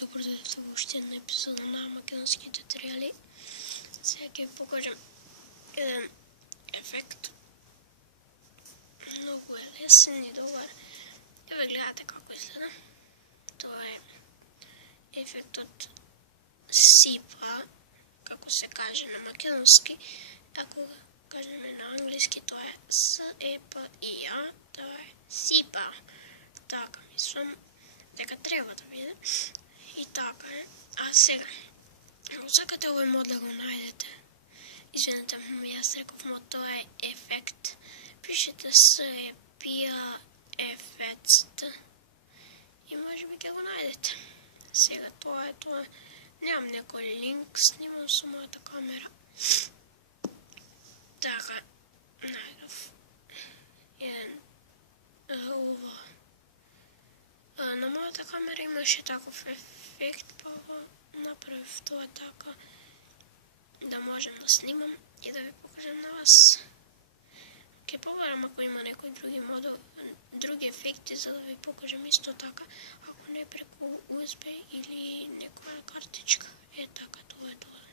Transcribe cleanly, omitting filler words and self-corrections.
Dobrodošli u ošte jedna epizoda na makedonski tutoriali. Сега ќе ви покажам еден ефект. Многу е лесен и добар. Еве гледате како изгледа. Тоа е ефектот сипа, како се каже на македонски. Ако го кажеме на англиски, тоа е S-E-P-I-A, тоа е сипа. Така мислам дека треба да биде. И така е. А сега, ако сакате овој мод да го најдете, извинете, јас реков мод, тоа е ефект. Пишете S-E-P-A ефект и може би ќе го најдете. Сега тоа е тоа. Немам некој линк, снимам со мојата камера. Така, најдов еден на мојата камера имаше таков ефект, па го направив тоа така да можем да снимам и да ви покажам на вас. Ќе проверам ако има некои други ефекти за да ви покажам исто така, ако не преку USB или некоја картичка. Е така, тоа е тоа.